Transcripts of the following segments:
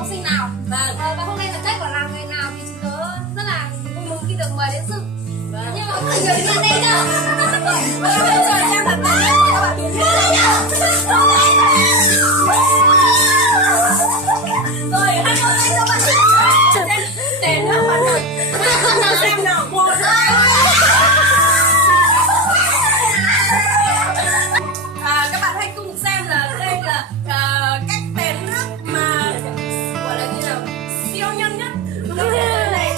học sinh nào. Vâng. Và hôm nay là Tết của làng người nào thì chị tớ rất là vui mừng khi được mời đến dự. Vâng. Nhưng mà mọi người đến đây đâu. Bây giờ em thật là các bạn biết rồi, hai con tay cho bạn xem đèn nữa bạn ơi. Xem nào, một các bạn hãy cùng xem là đây là cách bèn nước mà gọi là như nào siêu nhân nhất này.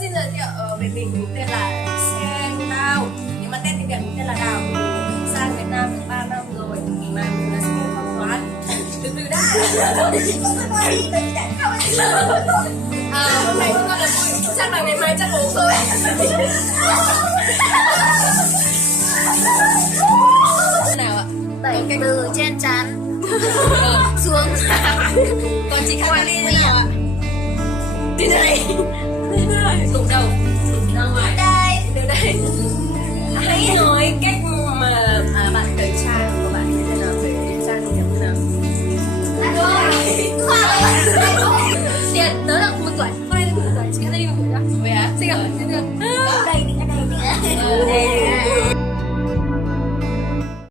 Xin giới thiệu về mình tên là Sen Đào, nhưng mà tên thì mình tên là Đào. Mình sang Việt Nam được 3 năm rồi, mà mình là sinh viên học toán. Từ từ đã. Hôm nay chúng ta là vui, chắc là ngày mai chắc ốm rồi. Nào ạ? Đẩy từ trên trán xuống. Còn chị Khang Ly thế nào ạ? Đi đây. Tụng đầu. Ra ngoài.